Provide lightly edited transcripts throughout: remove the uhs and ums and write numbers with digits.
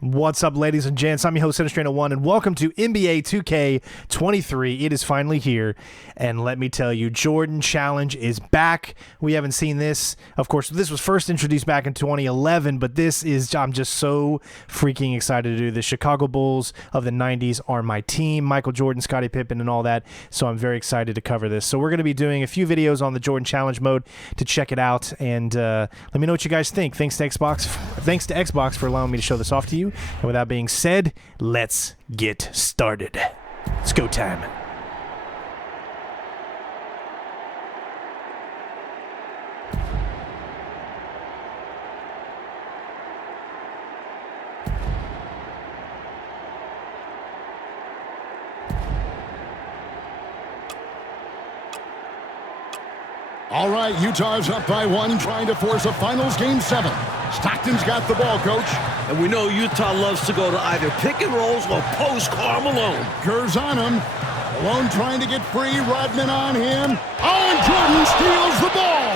What's up, ladies and gents? I'm your host, Sinistran01, and welcome to NBA 2K23. It is finally here, and let me tell you, Jordan Challenge is back. We haven't seen this. Of course, this was first introduced back in 2011, but I'm just so freaking excited to do this. Chicago Bulls of the 90s are my team. Michael Jordan, Scottie Pippen, and all that, so I'm very excited to cover this. So we're going to be doing a few videos on the Jordan Challenge mode to check it out, and let me know what you guys think. Thanks to Xbox for allowing me to show this off to you. And with that being said, let's get started. It's go time. All right, Utah's up by one, trying to force a finals game 7. Stockton's got the ball, coach. And we know Utah loves to go to either pick and rolls or post Karl Malone. Kerr's on him. Malone trying to get free. Rodman on him. Oh, and Jordan steals the ball.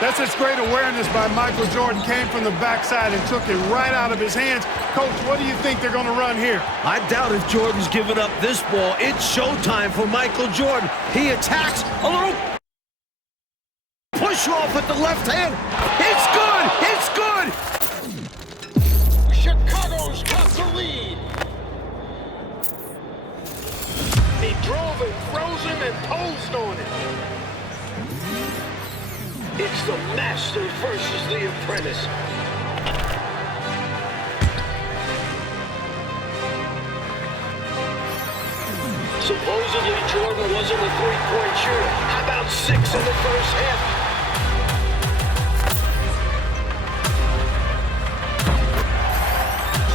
That's just great awareness by Michael Jordan. Came from the backside and took it right out of his hands. Coach, what do you think they're going to run here? I doubt if Jordan's giving up this ball. It's showtime for Michael Jordan. He attacks a little push off with the left hand. It's good! It's good! Chicago's got the lead. He drove it, froze him, and posed on it. It's the master versus the apprentice. Supposedly, Jordan wasn't a three-point shooter. How about 6 in the first half?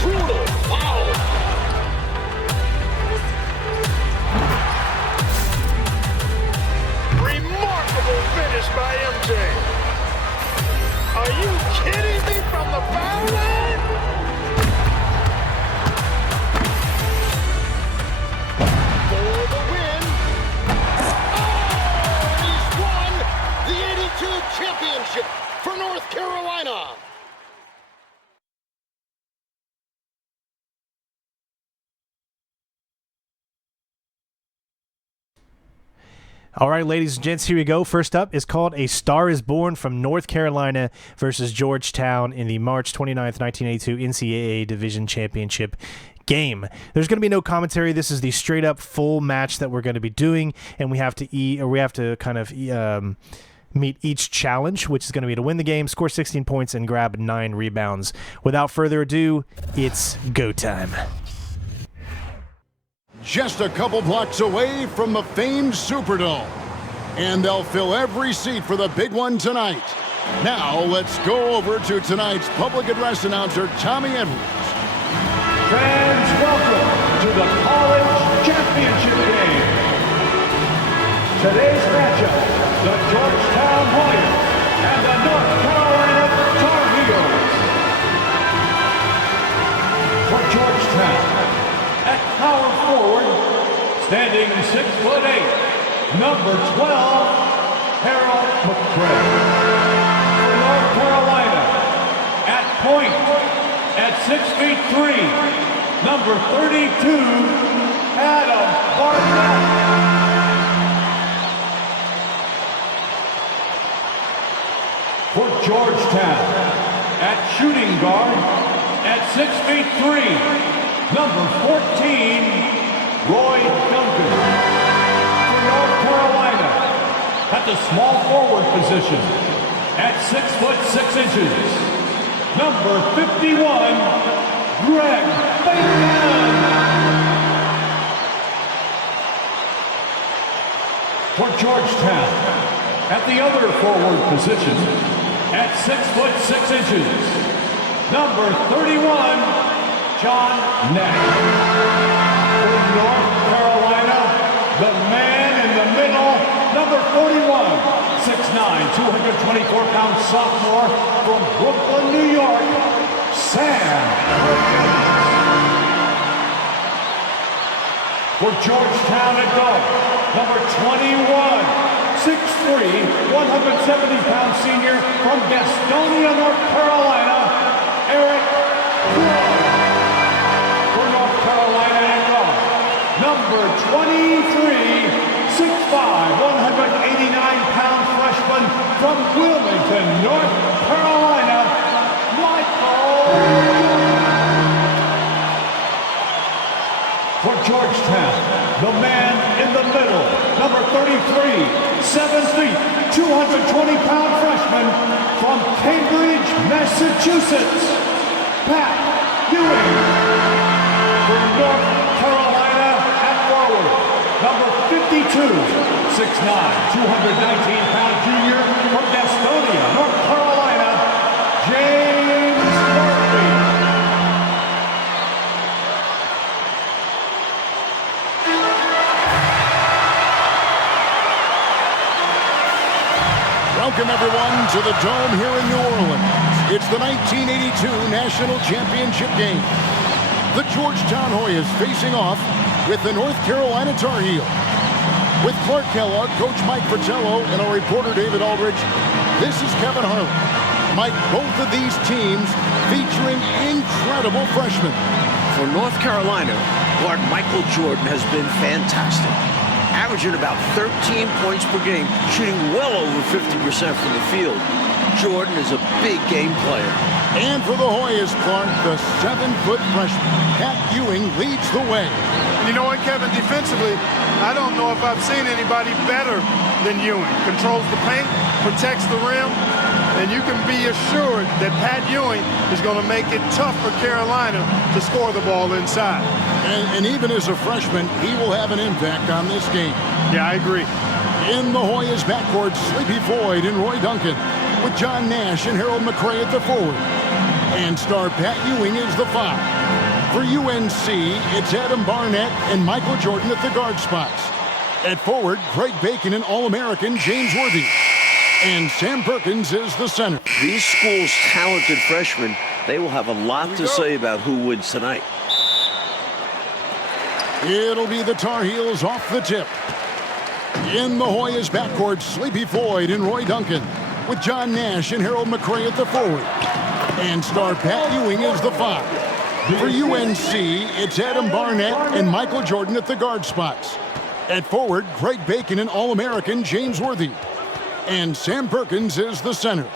Brutal foul. Remarkable finish by MJ. Are you kidding me from the foul line? For the win. Oh, he's won the 82 championship for North Carolina. All right, ladies and gents, here we go. First up is called A Star is Born from North Carolina versus Georgetown in the March 29th, 1982 NCAA Division Championship game. There's going to be no commentary. This is the straight up full match that we're going to be doing, and we have to kind of meet each challenge, which is going to be to win the game, score 16 points, and grab 9 rebounds. Without further ado, it's go time. Just a couple blocks away from the famed Superdome. And they'll fill every seat for the big one tonight. Now, let's go over to tonight's public address announcer, Tommy Edwards. Fans, welcome to the College Championship game. Today's matchup, the Georgetown Warriors and the North Carolina Tar Heels. For Georgetown, at power forward, standing 6'8", number 12, Harold McCray. For North Carolina, at point, at 6'3", number 32, Adam Barnett. For Georgetown, at shooting guard, at 6'3", number 14, Roy Duncan. For North Carolina, at the small forward position, at 6'6", number 51, Greg Bacon. For Georgetown, at the other forward position, at 6'6", number 31, John Nash. For North Carolina, the man in the middle, number 41, 6'9", 224-pound sophomore from Brooklyn, New York, Sam Perkins. For Georgetown at guard, number 21, 6'3", 170-pound senior from Gastonia, North Carolina, Eric Crow. number 23, 6'5", 189-pound freshman from Wilmington, North Carolina, Michael. For Georgetown, the man in the middle, number 33, 7 feet, 220-pound freshman from Cambridge, Massachusetts, Pat Ewing. For North Carolina at forward, number 52, 6'9", 219-pound junior from Gastonia, North Carolina, James Murphy. Welcome, everyone, to the Dome here in New Orleans. It's the 1982 National Championship game. The Georgetown Hoyas facing off with the North Carolina Tar Heels. With Clark Kellogg, Coach Mike Fratello, and our reporter David Aldridge, this is Kevin Harlan. Mike, both of these teams featuring incredible freshmen. For North Carolina, guard Michael Jordan has been fantastic. Averaging about 13 points per game, shooting well over 50% from the field. Jordan is a big game player. And for the Hoyas, Clark, the 7-foot freshman, Pat Ewing, leads the way. You know what, Kevin? Defensively, I don't know if I've seen anybody better than Ewing. Controls the paint, protects the rim, and you can be assured that Pat Ewing is going to make it tough for Carolina to score the ball inside. And even as a freshman, he will have an impact on this game. Yeah, I agree. In the Hoyas backcourt, Sleepy Floyd and Roy Duncan, with John Nash and Harold McRae at the forward. And star Pat Ewing is the 5. For UNC, it's Adam Barnett and Michael Jordan at the guard spots. At forward, Greg Bacon and All-American James Worthy. And Sam Perkins is the center. These schools' talented freshmen, they will have a lot to say about who wins tonight. It'll be the Tar Heels off the tip. In the Hoyas backcourt, Sleepy Floyd and Roy Duncan, with John Nash and Harold McRae at the forward. And star Pat Ewing is the 5. For UNC, it's Adam Barnett and Michael Jordan at the guard spots. At forward, Greg Bacon and All-American James Worthy. And Sam Perkins is the center.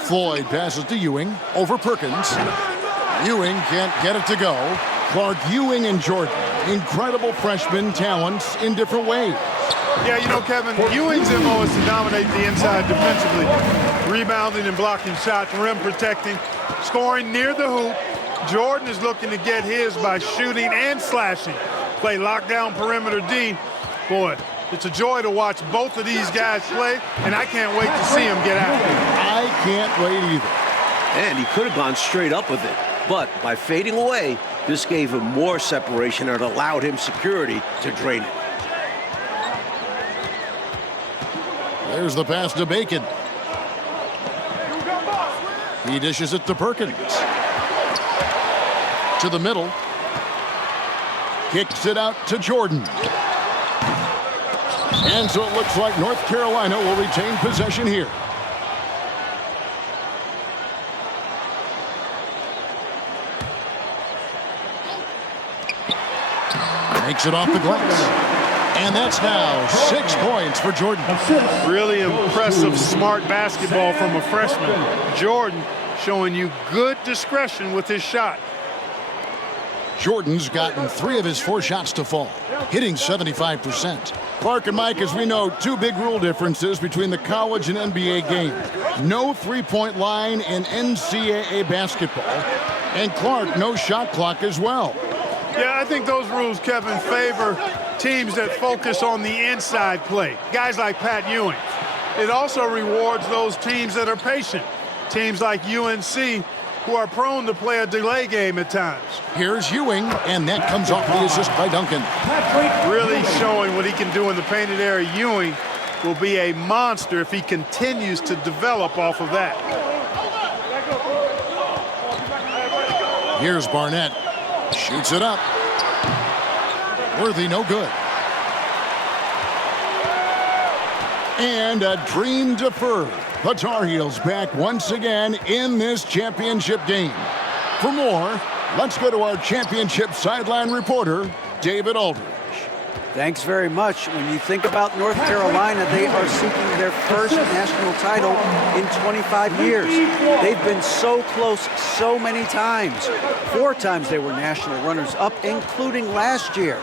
Floyd passes to Ewing, over Perkins. Ewing can't get it to go. Clark, Ewing, and Jordan, incredible freshman talents in different ways. Yeah, you know, Kevin, Ewing's MO is to dominate the inside defensively. Rebounding and blocking shots, rim protecting, scoring near the hoop. Jordan is looking to get his by shooting and slashing. Play lockdown perimeter D. Boy, it's a joy to watch both of these guys play, and I can't wait to see them get out there. I can't wait either. And he could have gone straight up with it. But by fading away, this gave him more separation and allowed him security to drain it. There's the pass to Bacon. He dishes it to Perkins. To the middle. Kicks it out to Jordan. And so it looks like North Carolina will retain possession here. Makes it off the glass. And that's now 6 points for Jordan. Really impressive, smart basketball from a freshman. Jordan showing you good discretion with his shot. Jordan's gotten 3 of his 4 shots to fall, hitting 75%. Clark and Mike, as we know, 2 big rule differences between the college and NBA game. No 3-point line in NCAA basketball. And Clark, no shot clock as well. Yeah, I think those rules, Kevin, favor teams that focus on the inside play. Guys like Pat Ewing. It also rewards those teams that are patient. Teams like UNC, who are prone to play a delay game at times. Here's Ewing, and that comes off the assist by Duncan. Really showing what he can do in the painted area. Ewing will be a monster if he continues to develop off of that. Here's Barnett. Shoots it up. Worthy, no good. And a dream deferred. The Tar Heels back once again in this championship game. For more, let's go to our championship sideline reporter, David Aldridge. Thanks very much. When you think about North Carolina, they are seeking their first national title in 25 years. They've been so close so many times. 4 times they were national runners-up, including last year.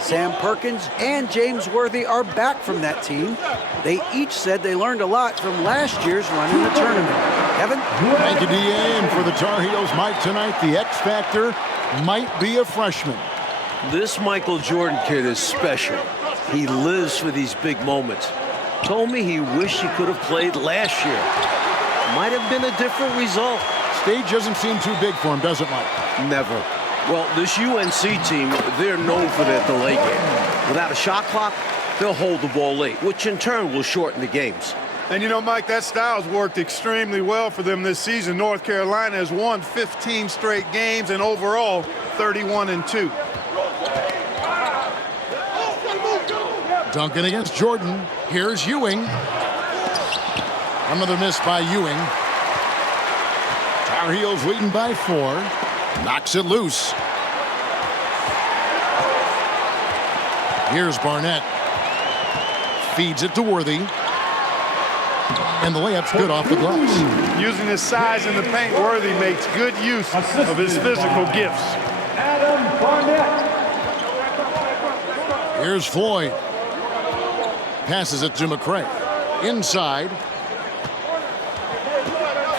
Sam Perkins and James Worthy are back from that team. They each said they learned a lot from last year's run in the tournament. Kevin? Thank you, D.A. And for the Tar Heels, Mike, tonight, the X factor might be a freshman. This Michael Jordan kid is special. He lives for these big moments. Told me he wished he could have played last year. Might have been a different result. Stage doesn't seem too big for him, does it, Mike? Never. Well, this UNC team, they're known for their delay game. Without a shot clock, they'll hold the ball late, which in turn will shorten the games. And you know, Mike, that style's worked extremely well for them this season. North Carolina has won 15 straight games and overall 31-2. Duncan against Jordan. Here's Ewing. Another miss by Ewing. Tar Heels leading by 4. Knocks it loose. Here's Barnett. Feeds it to Worthy. And the layup's good off the glass. Using his size in the paint, Worthy makes good use of his physical gifts. Adam Barnett. Here's Floyd. Passes it to McCray. Inside.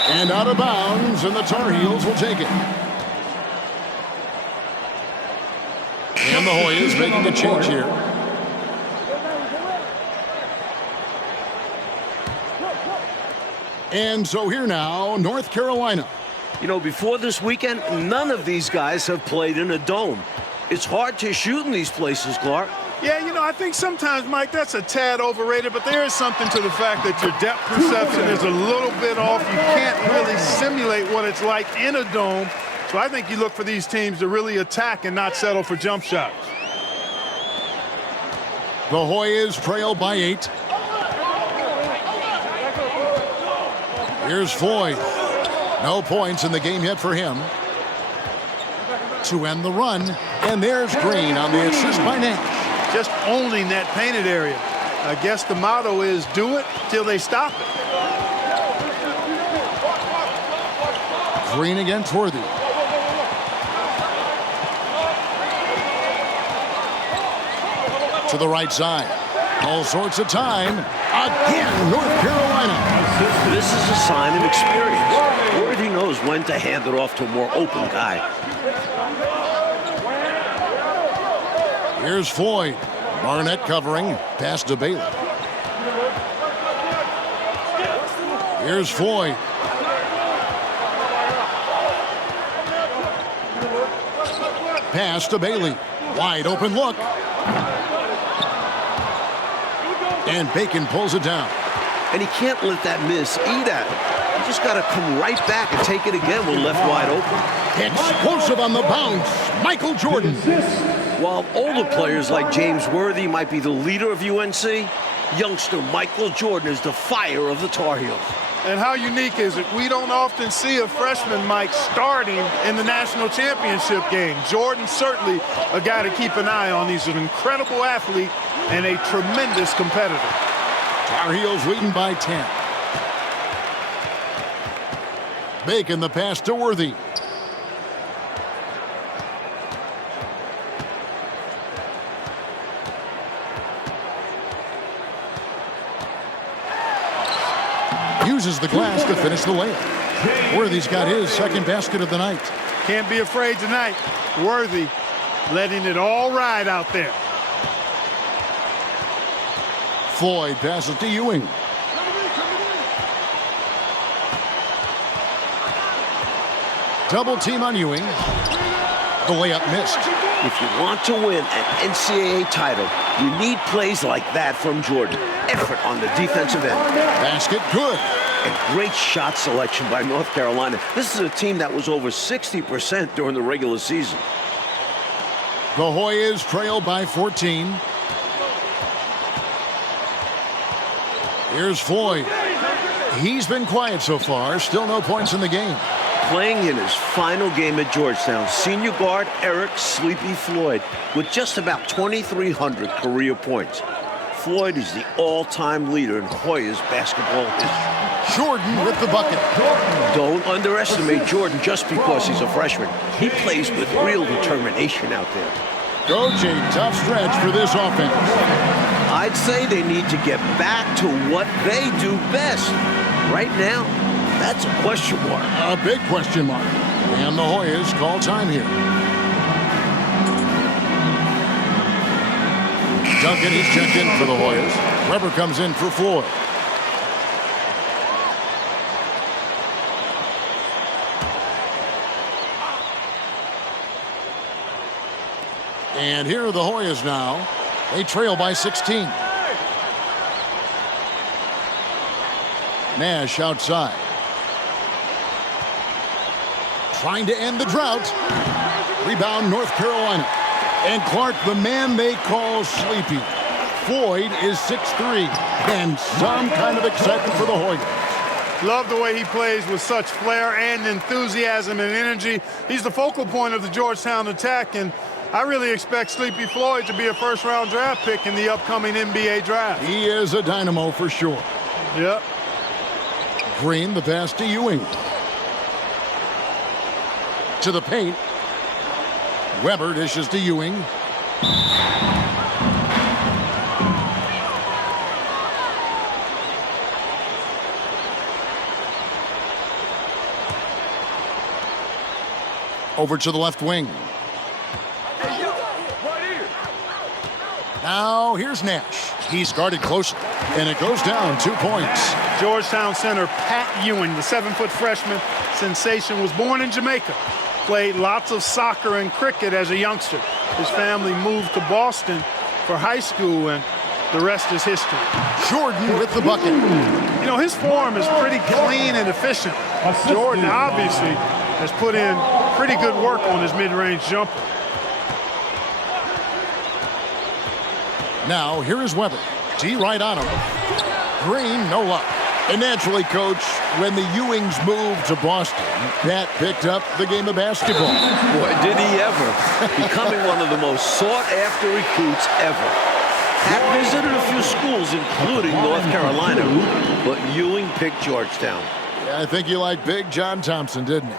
And out of bounds, and the Tar Heels will take it. And the Hoyas making a change here. And so here now, North Carolina. You know, before this weekend, none of these guys have played in a dome. It's hard to shoot in these places, Clark. Yeah, you know, I think sometimes, Mike, that's a tad overrated, but there is something to the fact that your depth perception is a little bit off. You can't really simulate what it's like in a dome. So I think you look for these teams to really attack and not settle for jump shots. The Hoyas trail by 8. Here's Floyd. No points in the game yet for him. To end the run, and there's Green on the assist by Nash. Just owning that painted area. I guess the motto is do it till they stop it. Green against Worthy. To the right side. All sorts of time. Again, North Carolina. This is a sign of experience. Worthy knows when to hand it off to a more open guy. Here's Floyd. Barnett covering. Pass to Bailey. Here's Floyd. Pass to Bailey. Wide open look. And Bacon pulls it down. And he can't let that miss eat at him. He just got to come right back and take it again when left wide open. Explosive on the bounce. Michael Jordan. While older players like James Worthy might be the leader of UNC, youngster Michael Jordan is the fire of the Tar Heels. And how unique is it? We don't often see a freshman, Mike, starting in the national championship game. Jordan certainly a guy to keep an eye on. He's an incredible athlete and a tremendous competitor. Tar Heels leading by 10. Bacon the pass to Worthy. Uses the glass to finish the layup. Worthy's got his second basket of the night. Can't be afraid tonight. Worthy letting it all ride out there. Floyd passes to Ewing. Double team on Ewing. The layup missed. If you want to win an NCAA title, you need plays like that from Jordan. Effort on the defensive end. Basket good. And great shot selection by North Carolina. This is a team that was over 60% during the regular season. The Hoyas trail by 14. Here's Floyd. He's been quiet so far. Still no points in the game. Playing in his final game at Georgetown, senior guard Eric "Sleepy" Floyd with just about 2,300 career points. Floyd is the all-time leader in Hoyas basketball history. Jordan with the bucket. Don't underestimate Jordan just because he's a freshman. He plays with real determination out there. Coach, a tough stretch for this offense. I'd say they need to get back to what they do best. Right now, that's a question mark. A big question mark. And the Hoyas call time here. Duncan, he's checked in for the Hoyas. Weber comes in for Floyd. And here are the Hoyas now. They trail by 16. Nash outside. Trying to end the drought. Rebound, North Carolina. And Clark, the man they call Sleepy. Floyd is 6'3", and some kind of excitement for the Hoyas. Love the way he plays with such flair and enthusiasm and energy. He's the focal point of the Georgetown attack, and I really expect Sleepy Floyd to be a first-round draft pick in the upcoming NBA draft. He is a dynamo for sure. Yep. Green, the pass to Ewing. To the paint. Weber dishes to Ewing. Over to the left wing. Now here's Nash. He's guarded closely, and it goes down 2 points. Georgetown center Pat Ewing, the 7-foot freshman sensation, was born in Jamaica. Played lots of soccer and cricket as a youngster. His family moved to Boston for high school, and the rest is history. Jordan with the bucket. You know, his form is pretty clean and efficient. Jordan obviously has put in pretty good work on his mid-range jumper. Now, here is Weber. T right on him. Green, no luck. And naturally, Coach, when the Ewings moved to Boston, Pat picked up the game of basketball. Boy, did he ever. Becoming one of the most sought-after recruits ever. Pat visited a few schools, including North Carolina, but Ewing picked Georgetown. Yeah, I think you liked Big John Thompson, didn't he?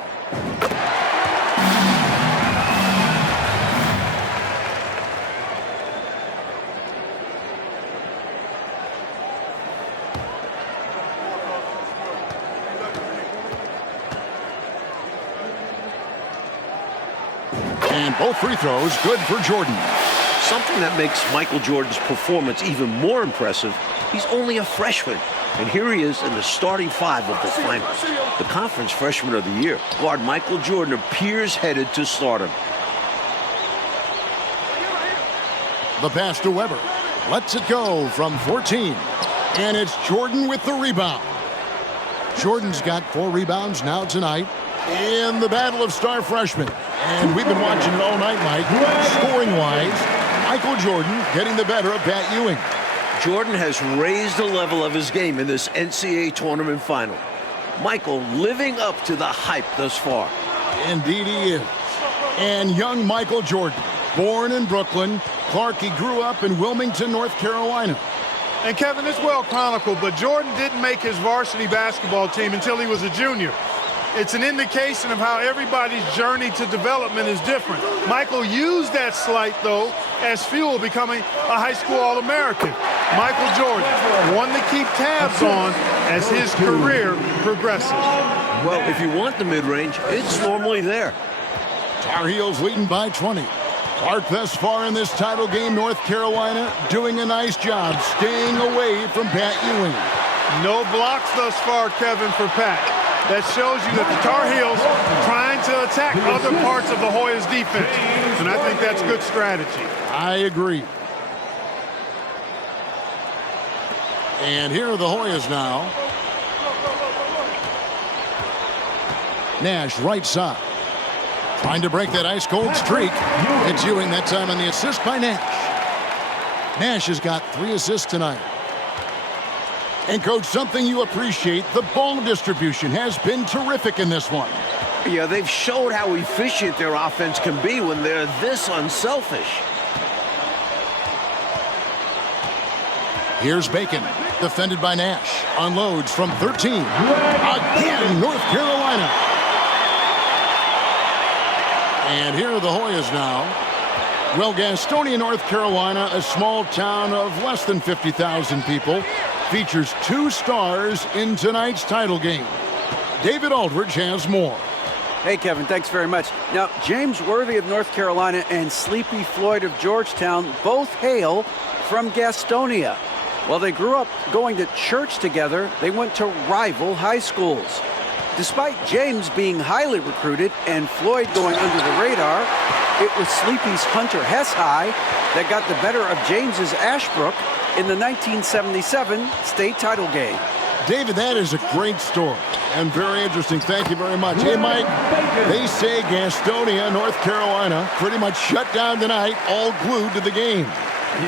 And both free throws good for Jordan. Something that makes Michael Jordan's performance even more impressive, he's only a freshman. And here he is in the starting five of the finals. The conference freshman of the year. Guard Michael Jordan appears headed to stardom. The pass to Weber. Lets it go from 14. And it's Jordan with the rebound. Jordan's got 4 rebounds now tonight in the battle of star freshmen. And we've been watching it all night, Mike. Scoring-wise, Michael Jordan getting the better of Pat Ewing. Jordan has raised the level of his game in this NCAA tournament final. Michael living up to the hype thus far. Indeed he is. And young Michael Jordan, born in Brooklyn. Clark, he grew up in Wilmington, North Carolina. And Kevin, it's well chronicled, but Jordan didn't make his varsity basketball team until he was a junior. It's an indication of how everybody's journey to development is different. Michael used that slight, though, as fuel, becoming a high school All-American. Michael Jordan, one to keep tabs on as his career progresses. Well, if you want the mid-range, it's normally there. Tar Heels leading by 20. Clark thus far in this title game, North Carolina doing a nice job staying away from Pat Ewing. No blocks thus far, Kevin, for Pat. That shows you that the Tar Heels trying to attack other parts of the Hoyas defense. And I think that's good strategy. I agree. And here are the Hoyas now. Nash right side. Trying to break that ice-cold streak. It's Ewing that time on the assist by Nash. Nash has got 3 assists tonight. And, Coach, something you appreciate, the ball distribution has been terrific in this one. Yeah, they've showed how efficient their offense can be when they're this unselfish. Here's Bacon, defended by Nash. Unloads from 13. Again, North Carolina. And here are the Hoyas now. Well, Gastonia, North Carolina, a small town of less than 50,000 people, features 2 stars in tonight's title game. David Aldridge has more. Hey, Kevin, thanks very much. Now, James Worthy of North Carolina and Sleepy Floyd of Georgetown both hail from Gastonia. While they grew up going to church together, they went to rival high schools. Despite James being highly recruited and Floyd going under the radar, it was Sleepy's Hunter Hess High that got the better of James's Ashbrook in the 1977 state title game. David, that is a great story and very interesting. Thank you very much. Hey, Mike, they say Gastonia, North Carolina, pretty much shut down tonight, all glued to the game.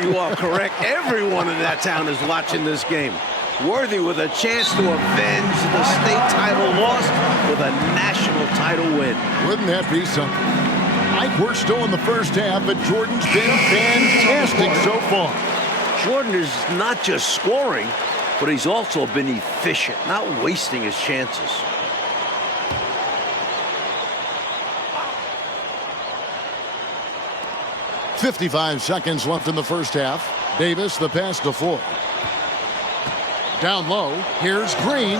You are correct. Everyone in that town is watching this game. Worthy with a chance to avenge the state title loss with a national title win. Wouldn't that be something? Mike, we're still in the first half, but Jordan's been fantastic so far. Jordan is not just scoring, but he's also been efficient, not wasting his chances. .55 seconds left in the first half. Davis, the pass to Floyd. Down low, here's Green.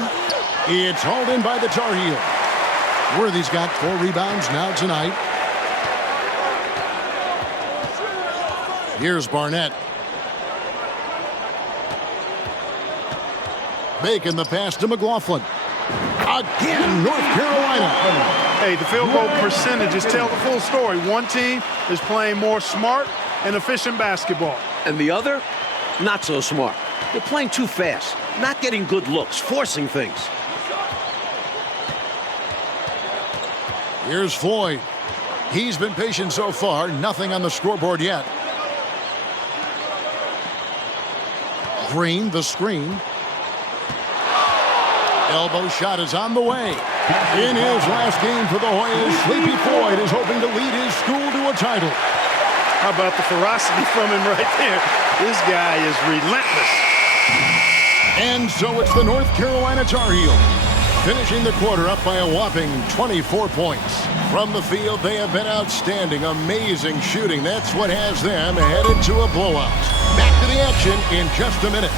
It's hauled in by the Tar Heel. Worthy's got 4 rebounds now tonight. Here's Barnett. Bacon, the pass to McLaughlin. Again, North Carolina. Hey, the field goal percentages tell the full story. One team is playing more smart and efficient basketball. And the other, not so smart. They're playing too fast, not getting good looks, forcing things. Here's Floyd. He's been patient so far, nothing on the scoreboard yet. Green, the screen. Elbow shot is on the way. In his last game for the Hoyas, Sleepy Floyd is hoping to lead his school to a title. How about the ferocity from him right there? This guy is relentless. And so it's the North Carolina Tar Heels, finishing the quarter up by a whopping 24 points. From the field, they have been outstanding, amazing shooting. That's what has them headed to a blowout. Back to the action in just a minute.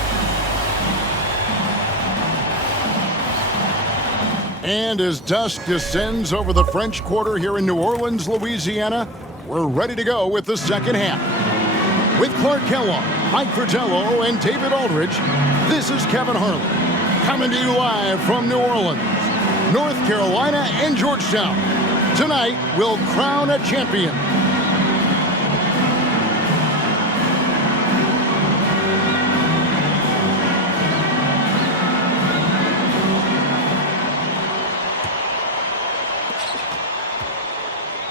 And as dusk descends over the French Quarter here in New Orleans, Louisiana, we're ready to go with the second half. With Clark Kellogg, Mike Fratello, and David Aldridge, this is Kevin Harlan, coming to you live from New Orleans, North Carolina, and Georgetown. Tonight, we'll crown a champion.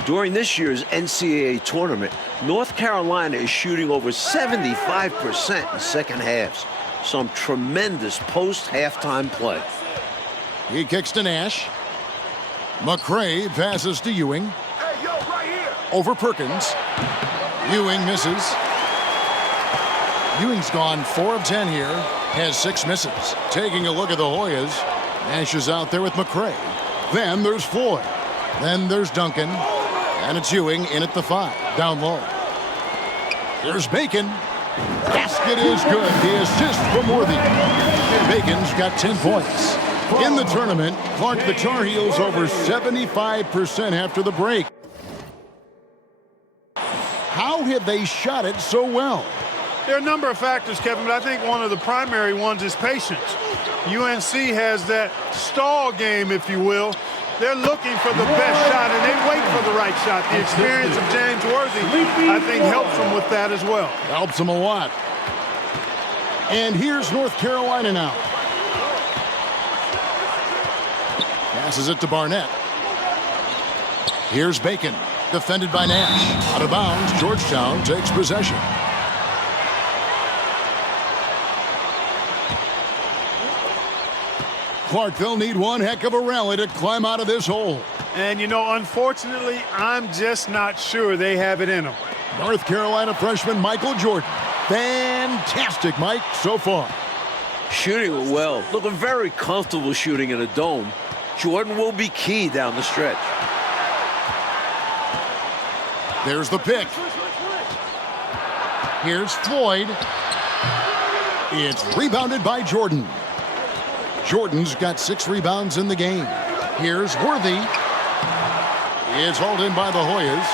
During this year's NCAA tournament, North Carolina is shooting over 75% in second halves. Some tremendous post-halftime play. He kicks to Nash. McCray passes to Ewing. Hey, yo, right here. Over Perkins. Ewing misses. Ewing's gone 4 of 10 here. Has 6 misses. Taking a look at the Hoyas. Nash is out there with McCray. Then there's Floyd. Then there's Duncan. And it's Ewing in at the 5. Down low. There's Bacon. Basket is good. The assist from Worthy. Bacon's got 10 points. In the tournament, Clark, the Tar Heels over 75% after the break. How have they shot it so well? There are a number of factors, Kevin, but I think one of the primary ones is patience. UNC has that stall game, if you will. They're looking for the best shot, and they wait for the right shot. The experience of James Worthy, I think, helps them with that as well. Helps them a lot. And here's North Carolina now. Passes it to Barnett. Here's Bacon, defended by Nash. Out of bounds, Georgetown takes possession. Clark, they'll need one heck of a rally to climb out of this hole. And, you know, unfortunately, I'm just not sure they have it in them. North Carolina freshman Michael Jordan. Fantastic, Mike, so far. Shooting it well. Looking very comfortable shooting in a dome. Jordan will be key down the stretch. There's the pick. Here's Floyd. It's rebounded by Jordan. Jordan's got 6 rebounds in the game. Here's Worthy. It's hauled in by the Hoyas.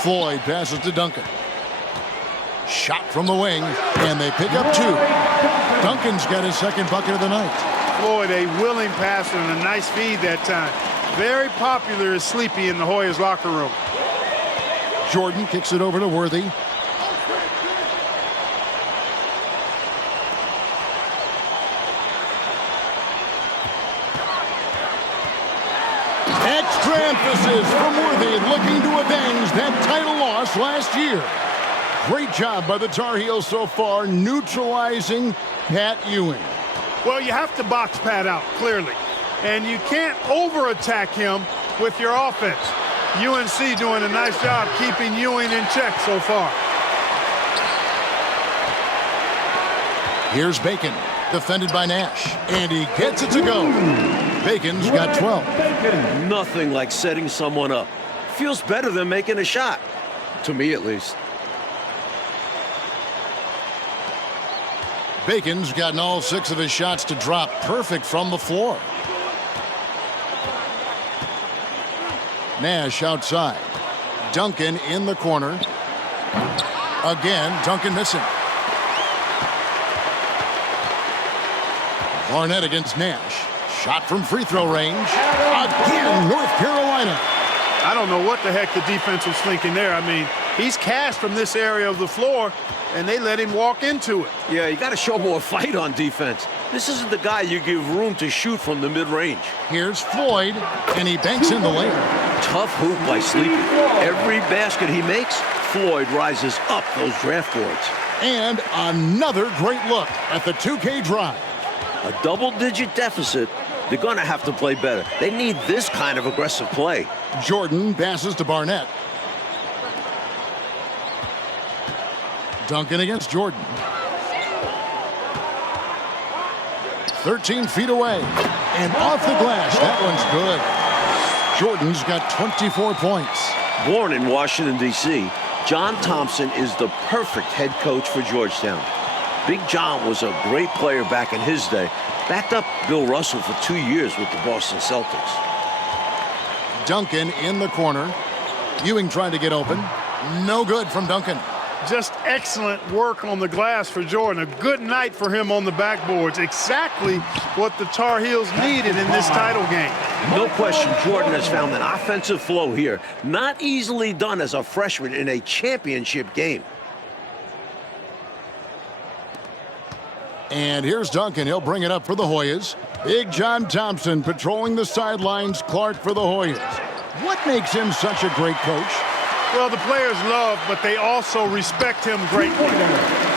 Floyd passes to Duncan. Shot from the wing, and they pick up 2. Duncan's got his second bucket of the night. Floyd, a willing passer and a nice feed that time. Very popular as Sleepy in the Hoyas locker room. Jordan kicks it over to Worthy. Extra emphasis from Worthy, looking to avenge that title loss last year. Great job by the Tar Heels so far, neutralizing Pat Ewing. Well, you have to box Pat out, clearly. And you can't over-attack him with your offense. UNC doing a nice job keeping Ewing in check so far. Here's Bacon, defended by Nash, and he gets it to go. Bacon's got 12. Nothing like setting someone up. Feels better than making a shot. To me, at least. Bacon's gotten all 6 of his shots to drop perfect from the floor. Nash outside. Duncan in the corner. Again, Duncan missing. Barnett against Nash. Shot from free throw range. Again, North Carolina. I don't know what the heck the defense was thinking there. I mean, he's cast from this area of the floor, and they let him walk into it. Yeah, you got to show more fight on defense. This isn't the guy you give room to shoot from the mid-range. Here's Floyd, and he banks in the layup. Tough hoop by Sleepy. Every basket he makes, Floyd rises up those draft boards. And another great look at the 2K drive. A double-digit deficit. They're going to have to play better. They need this kind of aggressive play. Jordan passes to Barnett. Duncan against Jordan. 13 feet away. And off the glass. That one's good. Jordan's got 24 points. Born in Washington, D.C., John Thompson is the perfect head coach for Georgetown. Big John was a great player back in his day. Backed up Bill Russell for 2 years with the Boston Celtics. Duncan in the corner. Ewing trying to get open. No good from Duncan. Just excellent work on the glass for Jordan. A good night for him on the backboards. Exactly what the Tar Heels needed in this title game. No question, Jordan has found an offensive flow here. Not easily done as a freshman in a championship game. And here's Duncan. He'll bring it up for the Hoyas. Big John Thompson patrolling the sidelines. Clark for the Hoyas. What makes him such a great coach? Well, the players love, but they also respect him greatly.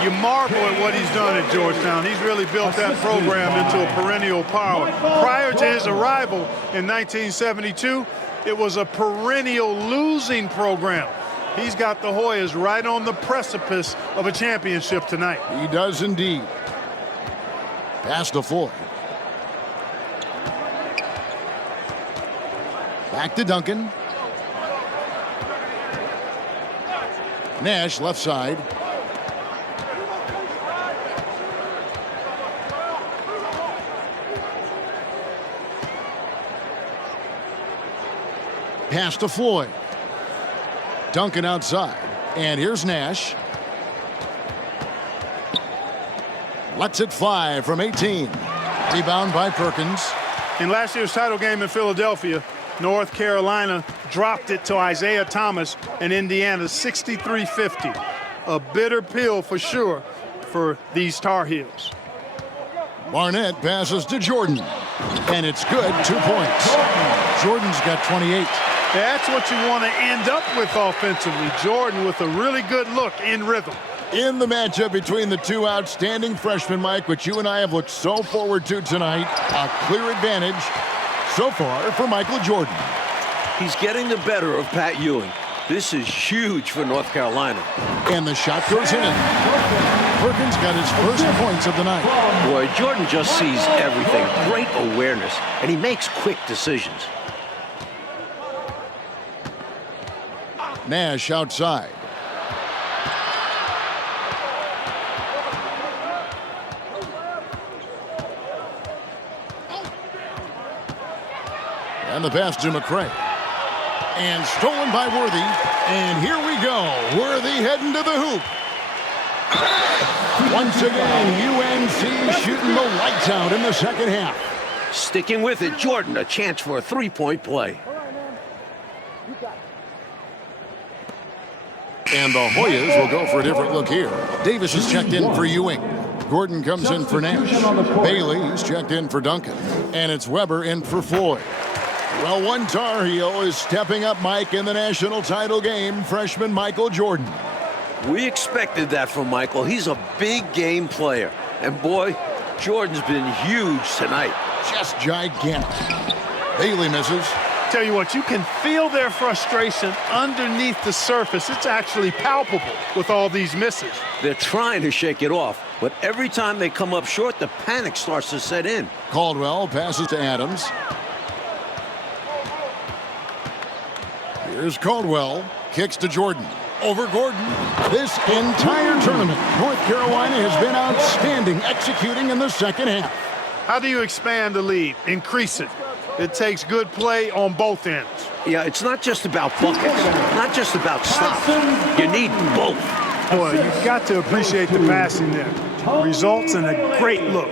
You marvel at what he's done at Georgetown. He's really built that program into a perennial power. Prior to his arrival in 1972, it was a perennial losing program. He's got the Hoyas right on the precipice of a championship tonight. He does indeed. Pass to Floyd. Back to Duncan. Nash left side. Pass to Floyd. Duncan outside. And here's Nash. Lets it fly from 18. Rebound by Perkins. In last year's title game in Philadelphia, North Carolina dropped it to Isaiah Thomas and Indiana 63-50. A bitter pill for sure for these Tar Heels. Barnett passes to Jordan. And it's good, 2 points. Jordan's got 28. That's what you want to end up with offensively. Jordan with a really good look in rhythm. In the matchup between the two outstanding freshmen, Mike, which you and I have looked so forward to tonight, a clear advantage so far for Michael Jordan. He's getting the better of Pat Ewing. This is huge for North Carolina. And the shot goes in. Perkins got his first points of the night. Boy, Jordan just sees everything. Great awareness, and he makes quick decisions. Nash outside. And the pass to McCray. And stolen by Worthy. And here we go. Worthy heading to the hoop. Once again, UNC shooting the lights out in the second half. Sticking with it, Jordan, a chance for a three-point play. And the Hoyas will go for a different look here. Davis is checked in for Ewing. Gordon comes in for Nash. Bailey's checked in for Duncan. And it's Weber in for Floyd. Well, one Tar Heel is stepping up, Mike, in the national title game, freshman Michael Jordan. We expected that from Michael. He's a big game player. And boy, Jordan's been huge tonight. Just gigantic. Bailey misses. Tell you what, you can feel their frustration underneath the surface. It's actually palpable with all these misses. They're trying to shake it off, but every time they come up short, the panic starts to set in. Caldwell passes to Adams. Here's Caldwell. Kicks to Jordan. Over Gordon. This entire tournament, North Carolina has been outstanding executing in the second half. How do you expand the lead? Increase it. It takes good play on both ends. Yeah, it's not just about buckets, not just about stops. You need both. Boy, you've got to appreciate the passing there. Results in a great look.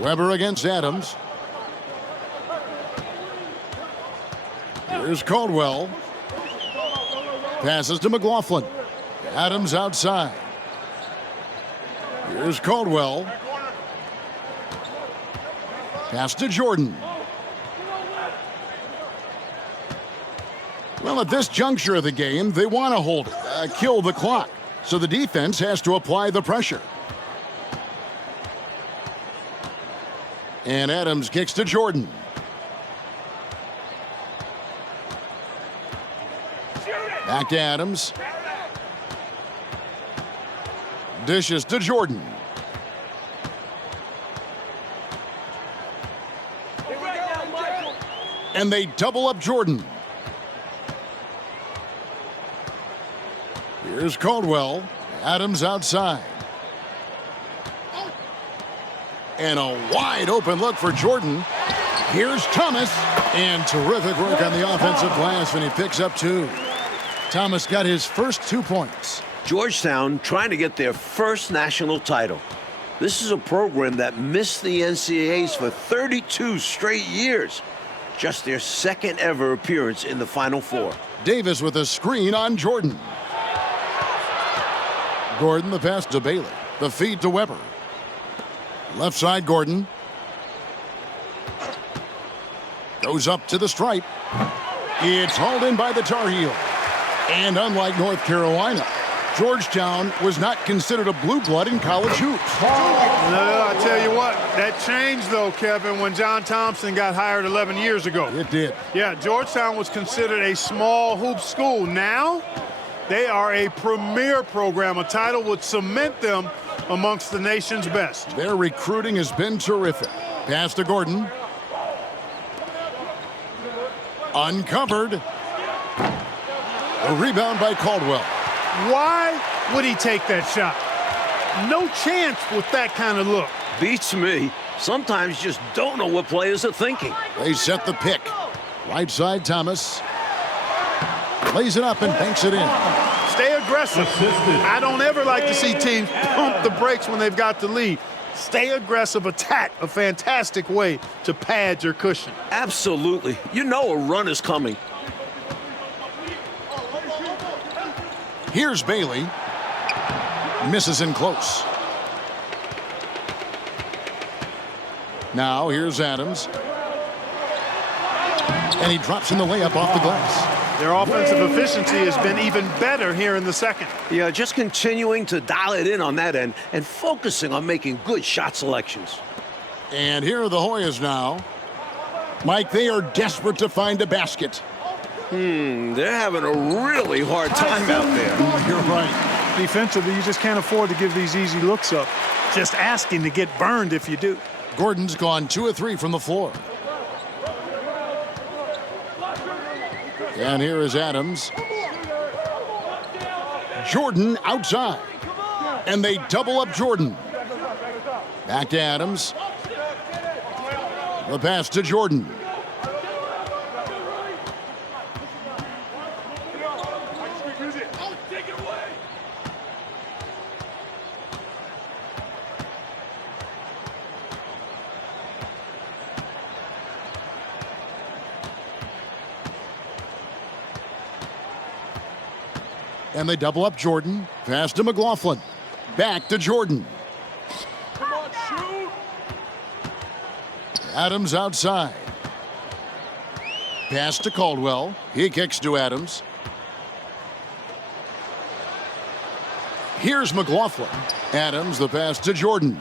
Weber against Adams. Here's Caldwell. Passes to McLaughlin. Adams outside. Here's Caldwell. Pass to Jordan. Well, at this juncture of the game, they want to hold it, kill the clock. So the defense has to apply the pressure. And Adams kicks to Jordan. Back to Adams. Dishes to Jordan. And they double up Jordan. Here's Caldwell. Adams outside. And a wide open look for Jordan. Here's Thomas. And terrific work on the offensive glass, and he picks up 2. Thomas got his first 2 points. Georgetown trying to get their first national title. This is a program that missed the NCAAs for 32 straight years. Just their second ever appearance in the Final Four. Davis with a screen on Jordan. Gordon the pass to Bailey. The feed to Weber. Left side Gordon. Goes up to the stripe. It's hauled in by the Tar Heel. And unlike North Carolina, Georgetown was not considered a blue blood in college hoops. No, I tell you what, that changed though, Kevin, when John Thompson got hired 11 years ago. It did. Yeah, Georgetown was considered a small hoop school. Now, they are a premier program. A title would cement them amongst the nation's best. Their recruiting has been terrific. Pass to Gordon. Uncovered. A rebound by Caldwell. Why would he take that shot? No chance with that kind of look. Beats me. Sometimes you just don't know what players are thinking. They set the pick. Right side Thomas. Lays it up and banks it in. Stay aggressive. I don't ever like to see teams pump the brakes when they've got the lead. Stay aggressive, attack, a fantastic way to pad your cushion. Absolutely. You know a run is coming. Here's Bailey. Misses in close. Now here's Adams. And he drops in the layup off the glass. Their offensive efficiency has been even better here in the second. Yeah, just continuing to dial it in on that end and focusing on making good shot selections. And here are the Hoyas now. Mike, they are desperate to find a basket. They're having a really hard time out there. You're right. Defensively, you just can't afford to give these easy looks up. Just asking to get burned if you do. Gordon's gone 2 of 3 from the floor. And here is Adams. Jordan outside. And they double up Jordan. Back to Adams. The pass to Jordan. And they double up Jordan. Pass to McLaughlin. Back to Jordan. Come on, shoot. Adams outside. Pass to Caldwell. He kicks to Adams. Here's McLaughlin. Adams, the pass to Jordan.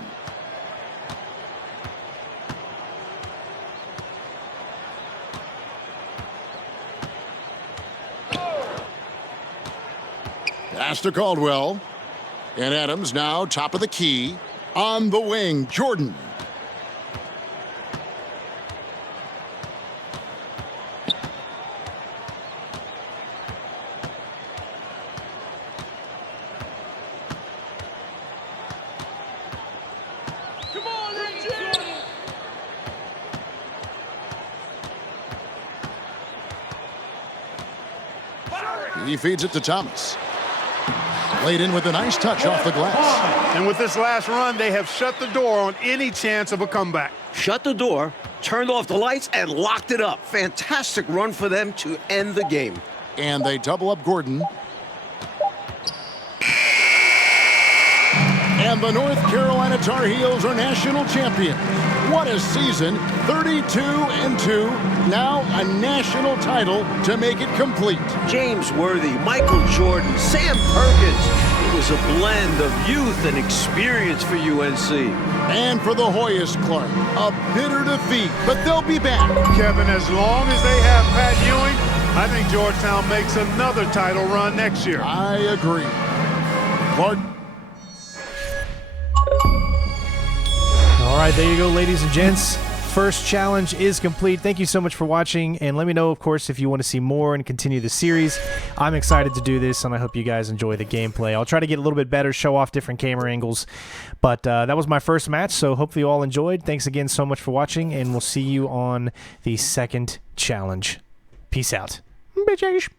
Pass to Caldwell. And Adams now top of the key. On the wing, Jordan. Come on, MJ. He feeds it to Thomas. Laid in with a nice touch off the glass. And with this last run, they have shut the door on any chance of a comeback. Shut the door, turned off the lights, and locked it up. Fantastic run for them to end the game. And they double up Gordon. And the North Carolina Tar Heels are national champions. What a season, 32-2. Now a national title to make it complete. James Worthy, Michael Jordan, Sam Perkins. It was a blend of youth and experience for UNC. And for the Hoyas, Clark, a bitter defeat, but they'll be back. Kevin, as long as they have Pat Ewing, I think Georgetown makes another title run next year. I agree. Clark. All right, there you go, ladies and gents. First challenge is complete. Thank you so much for watching, and let me know, of course, if you want to see more and continue the series. I'm excited to do this, and I hope you guys enjoy the gameplay. I'll try to get a little bit better, show off different camera angles, but that was my first match, so hopefully you all enjoyed. Thanks again so much for watching, and we'll see you on the second challenge. Peace out. Bitches.